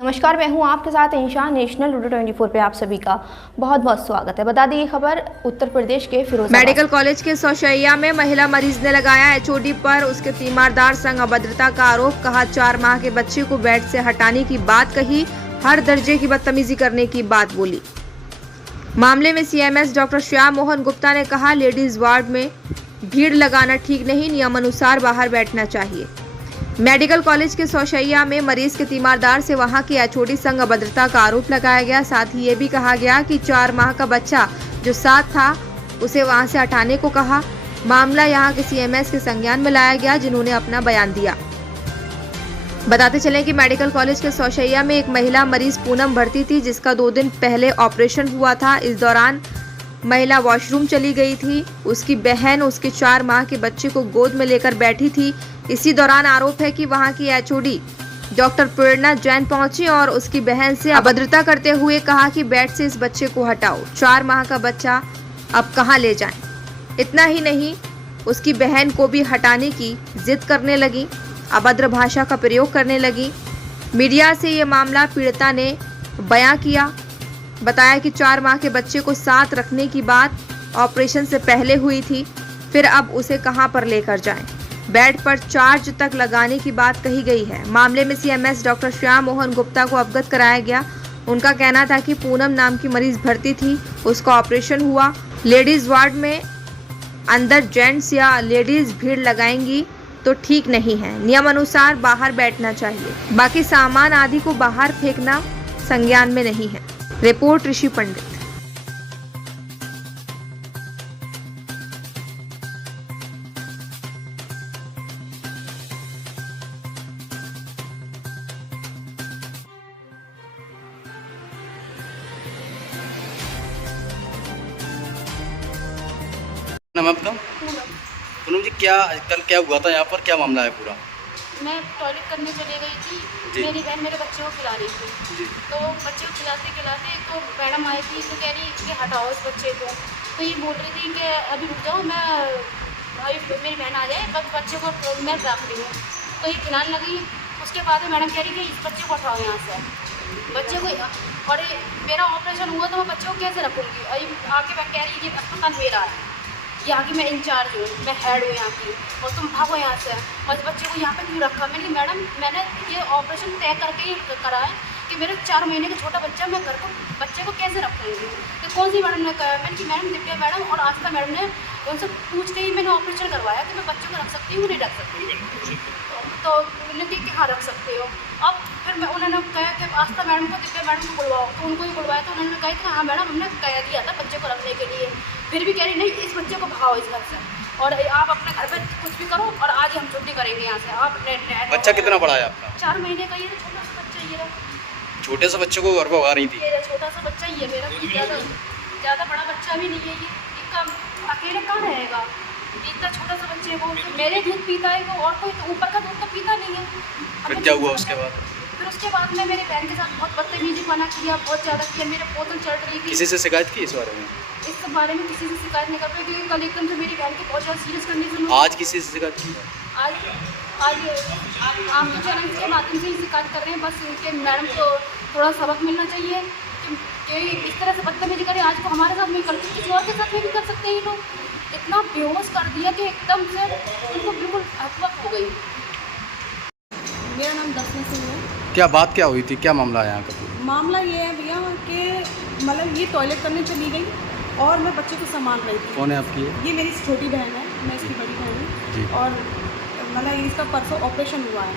नमस्कार, मैं हूं आपके साथ इंशान। नेशनल लूडो 24 पे आप सभी का बहुत बहुत स्वागत है। बता दें ये खबर उत्तर प्रदेश के फिरोजाबाद मेडिकल कॉलेज के सौशैया में महिला मरीज ने लगाया एचओडी पर उसके तीमारदार संग अभद्रता का आरोप। कहा 4 माह के बच्चे को बेड से हटाने की बात कही, हर दर्जे की बदतमीजी करने की बात बोली। मामले में सीएमएस डॉक्टर श्याम मोहन गुप्ता ने कहा लेडीज वार्ड में भीड़ लगाना ठीक नहीं, नियमानुसार बाहर बैठना चाहिए। मेडिकल कॉलेज के सौशैया में मरीज के तीमारदार से वहां की एचओडी संग अभद्रता का आरोप लगाया गया। साथ ही ये भी कहा गया कि 4 माह का बच्चा जो साथ था उसे वहां से हटाने को कहा। मामला यहां के सीएमएस के संज्ञान में लाया गया, जिन्होंने अपना बयान दिया। बताते चले कि मेडिकल कॉलेज के सौशैया में एक महिला मरीज पूनम भर्ती थी, जिसका 2 दिन पहले ऑपरेशन हुआ था। इस दौरान महिला वॉशरूम चली गई थी। उसकी बहन उसके 4 माह के बच्चे को गोद में लेकर बैठी थी। इसी दौरान आरोप है कि वहां की एचओडी डॉक्टर प्रेरणा जैन पहुंची और उसकी बहन से अभद्रता करते हुए कहा कि बेड से इस बच्चे को हटाओ, 4 माह का बच्चा अब कहां ले जाएं। इतना ही नहीं, उसकी बहन को भी हटाने की जिद करने लगी, अभद्र भाषा का प्रयोग करने लगी। मीडिया से ये मामला पीड़िता ने बयां किया। बताया कि 4 माह के बच्चे को साथ रखने की बात ऑपरेशन से पहले हुई थी, फिर अब उसे कहां पर लेकर जाएं। बेड पर चार्ज तक लगाने की बात कही गई है। मामले में सीएमएस डॉक्टर श्याम मोहन गुप्ता को अवगत कराया गया। उनका कहना था कि पूनम नाम की मरीज भर्ती थी, उसका ऑपरेशन हुआ। लेडीज वार्ड में अंदर जेंट्स या लेडीज भीड़ लगाएंगी तो ठीक नहीं है, नियम अनुसार बाहर बैठना चाहिए। बाकी सामान आदि को बाहर फेंकना संज्ञान में नहीं है। रिपोर्ट ऋषि पंडित। नाम है आपका? पूनम जी, कल क्या हुआ था यहाँ पर, क्या मामला है पूरा? मैं टॉयलेट करने चली गई थी। मेरी बहन मेरे बच्चे को खिला रही थी। तो बच्चे को खिलाते खिलाते तो मैडम आई थी, तो कह रही कि हटाओ इस बच्चे को। तो ये बोल रही थी कि अभी रुक जाओ, मैं अभी मेरी बहन आ जाए, बस बच्चे को मैं रख रही हूँ। तो ये खिलाने लगी। उसके बाद में मैडम कह रही कि इस बच्चे को हटाओ यहाँ से, बच्चे को। और मेरा ऑपरेशन हुआ तो मैं बच्चे को कैसे रखूँगी? अभी आके मैं कह रही कि अस्पताल मेरा है, यहाँ की मैं इंचार्ज हूँ, मैं हेड हूँ यहाँ की, और तुम भागो यहाँ से, और बच्चे को यहाँ पे क्यों रखा? मैंने कहा मैडम, मैंने ये ऑपरेशन तय करके ही करा है कि मेरे 4 महीने का छोटा बच्चा, मैं घर को बच्चे को कैसे रखूँगी? तो कौन सी मैडम ने कहा? मैंने कि मैडम दिव्या मैडम और आस्था मैडम ने उनसे पूछ के ही मैंने ऑपरेशन करवाया कि मैं बच्चे को रख सकती हूँ नहीं रख सकती। तो उन्होंने कहा कि हाँ रख सकते हो। अब फिर मैं उन्होंने कहा कि आस्था मैडम को दिव्या मैडम को बुलवाओ, तो उनको ही बुलवाया। तो उन्होंने कहा कि हाँ मैडम, हमने कह दिया था बच्चे को रखने के लिए। फिर भी कह रही नहीं, इस बच्चे को भगाओ इस घर से, और आप अपने घर पे कुछ भी करो, और आज ही हम छुट्टी करेंगे यहाँ से। आप बच्चा कितना बड़ा है आपका? 4 महीने का। ये छोटा सा बच्चा, ये छोटे से बच्चे को घर पर भगा रही थी? ये छोटा सा बच्चा ही है मेरा, ज़्यादा बड़ा बच्चा भी नहीं है। ये इसका अकेले कहाँ रहेगा इतना छोटा सा बच्चे को? मेरे दूध पीता है वो, और कोई तो ऊपर का दूध तो पीता नहीं है। फिर क्या हुआ उसके बाद? फिर उसके बाद में मेरी बहन के साथ बहुत बदतमीजी बना किया, बहुत ज़्यादा किया। मेरे बोतल चढ़ रही थी। किसी से शिकायत की इस बारे में? इस बारे में किसी से शिकायत नहीं कर पाई, क्योंकि कल एकदम से मेरी बहन की बहुत ज़्यादा सीरियस कंडीशन हुई। आज किसी से शिकायत की? आज आपके चैनल के माध्यम से ही शिकायत कर रहे हैं, बस कि मैडम को थोड़ा सबक मिलना चाहिए कि इस तरह से बदतमीजी करें। आज को हमारे साथ नहीं करते, किसी और के साथ भी कर सकते हैं। ये लोग इतना बेहोश कर दिया कि एकदम से उनको बिल्कुल हकवक हो गई। मेरा नाम दर्शना सिंह है। क्या बात क्या हुई थी, क्या मामला है यहाँ का? मामला ये है भैया कि मतलब ये टॉयलेट करने चली गई और मैं बच्चे को संभाल रही थी। कौन है आपकी? ये मेरी छोटी बहन है, मैं इसकी बड़ी बहन हूँ। और मतलब इसका परसों ऑपरेशन हुआ है,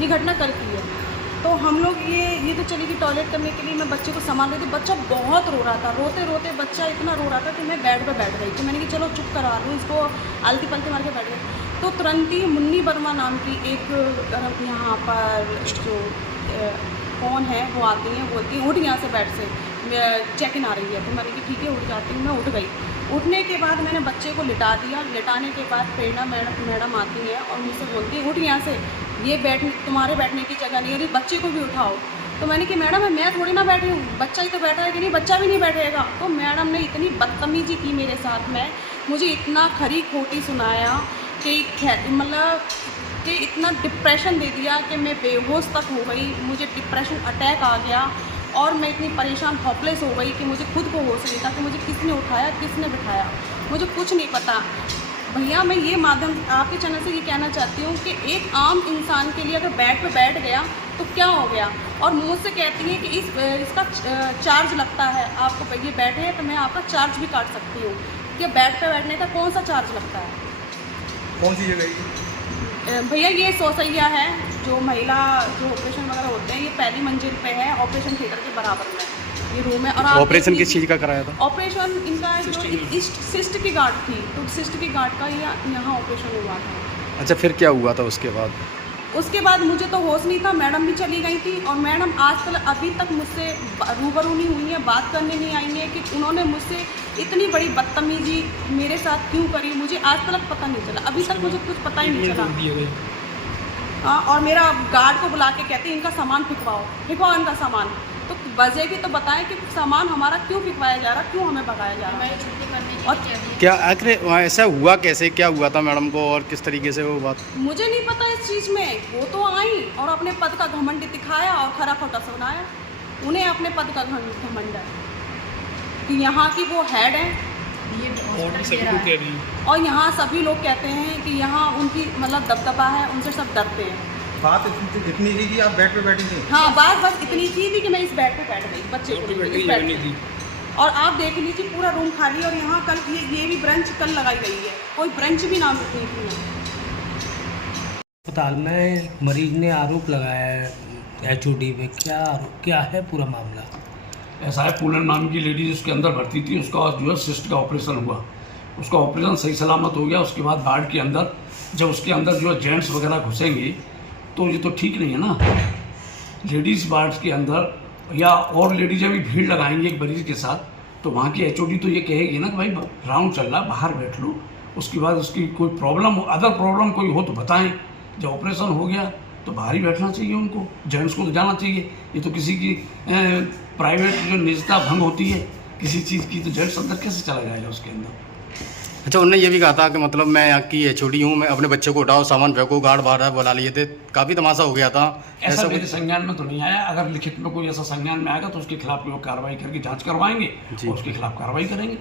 ये घटना कल की है। तो हम लोग ये तो चली गई टॉयलेट करने के लिए। मैं बच्चे को संभाल रही थी, बच्चा बहुत रो रहा था। रोते रोते बच्चा इतना रो रहा था कि मैं बेड पर बैठ गई थी। मैंने कहा चलो चुप करवा लूँ इसको, आलती पलती मार के बैठ गई। तो तुरंत ही मुन्नी वर्मा नाम की एक यहाँ पर जो कौन है वो आती हैं, बोलती हैं उठ यहाँ से बेड से, चेक इन आ रही है। तो मैंने कहा ठीक है उठ जाती हूँ। मैं उठ गई। उठने के बाद मैंने बच्चे को लिटा दिया। लिटाने के बाद प्रेरणा मैडम आती है और मुझसे बोलती है उठ यहाँ से, ये तुम्हारे बैठने की जगह नहीं है, बच्चे को भी उठाओ। तो मैंने कि मैडम मैं थोड़ी ना बैठी हूँ, बच्चा ही तो बैठा है कि नहीं, बच्चा भी नहीं बैठेगा। तो मैडम ने इतनी बदतमीजी की मेरे साथ में, मुझे इतना खरी खोटी सुनाया कि मतलब कि इतना डिप्रेशन दे दिया कि मैं बेहोश तक हो गई, मुझे डिप्रेशन अटैक आ गया और मैं इतनी परेशान हॉपलेस हो गई कि मुझे खुद को होश नहीं था कि मुझे किसने उठाया किसने बिठाया, मुझे कुछ नहीं पता। भैया मैं ये माध्यम आपके चैनल से ये कहना चाहती हूँ कि एक आम इंसान के लिए अगर बेड पे बैठ गया तो क्या हो गया, और मुझसे कहती है कि इसका चार्ज लगता है, आपको ये बैठे है तो मैं आपका चार्ज भी काट सकती हूँ, कि बेड पे बैठने का कौन सा चार्ज लगता है। कौन सी जगह? भैया ये सोसैया है, जो महिला जो ऑपरेशन वगैरह होते हैं, ये पहली मंजिल पे है, ऑपरेशन थिएटर के बराबर में ये रूम है। और ऑपरेशन किस चीज़ का कराया था? ऑपरेशन इनका जो सिस्ट की गांठ थी, तो सिस्ट की गांठ का यहाँ ऑपरेशन हुआ था। अच्छा, फिर क्या हुआ था उसके बाद? उसके बाद मुझे तो होश नहीं था, मैडम भी चली गई थी, और मैडम आज तक अभी तक मुझसे रूबरू नहीं हुई है, बात करने नहीं आई है कि उन्होंने मुझसे इतनी बड़ी बदतमीजी मेरे साथ क्यों करी, मुझे आज तक पता नहीं चला, अभी तक मुझे कुछ पता ही नहीं चला। हाँ, और मेरा गार्ड को बुला के कहते हैं इनका सामान फिकवाओ इनका सामान, तो बजेगी तो बताएं कि सामान हमारा क्यों फिकवाया जा रहा, क्यों हमें भगाया जा रहा है। और क्या आखिर ऐसा हुआ कैसे, क्या हुआ था मैडम को और किस तरीके से वो बात? मुझे नहीं पता इस चीज़ में, वो तो आई और अपने पद का घमंड दिखाया और खरा खोटा सुनाया, उन्हें अपने पद का घमंड है कि यहाँ की वो हेड है, और यहाँ सभी लोग कहते हैं कि यहाँ उनकी मतलब दबदबा है, उनसे सब डरते हैं। बात इतनी थी कि आप बेड पे बैठी थी? हाँ, बात बस इतनी थी कि मैं इस बेड पे बैठ गई, बच्चे को इस बेड पे। और आप देख लीजिए पूरा रूम खाली, और यहाँ कल ये भी ब्रंच कल लगाई गई है, कोई ब्रंच भी नाम नहीं थी। अस्पताल में मरीज ने आरोप लगाया है HOD पे, क्या है पूरा मामला? ऐसा है, पूनम नाम की लेडीज उसके अंदर भर्ती थी, उसका जो है सिस्ट का ऑपरेशन हुआ, उसका ऑपरेशन सही सलामत हो गया। उसके बाद वार्ड के अंदर जब उसके अंदर जो है जेंट्स वगैरह घुसेंगे तो ये तो ठीक नहीं है ना। लेडीज़ वार्ड के अंदर या और लेडीज़ें भी भीड़ लगाएंगी एक मरीज के साथ, तो वहाँ की HOD तो ये कहेगी ना कि भाई राउंड चल रहा, बाहर बैठ लो, उसके बाद उसकी कोई प्रॉब्लम हो, अदर प्रॉब्लम कोई हो तो बताएं। जब ऑपरेशन हो गया तो बाहर ही बैठना चाहिए उनको, जेंट्स को तो जाना चाहिए। ये तो किसी की प्राइवेट जो निजता भंग होती है किसी चीज़ की, तो जेंट्स अंदर कैसे चला जाएगा उसके अंदर? अच्छा, उन्होंने ये भी कहा था कि मतलब मैं यहाँ की HOD हूँ, मैं अपने बच्चे को उठाओ, सामान फेंको, गार्ड बाहर बुला लिए थे, काफ़ी तमाशा हो गया था। ऐसा मेरे संज्ञान में तो नहीं आया। अगर लिखित में कोई ऐसा संज्ञान में आएगा तो उसके खिलाफ कार्रवाई करके जांच करवाएंगे और उसके खिलाफ कार्रवाई करेंगे।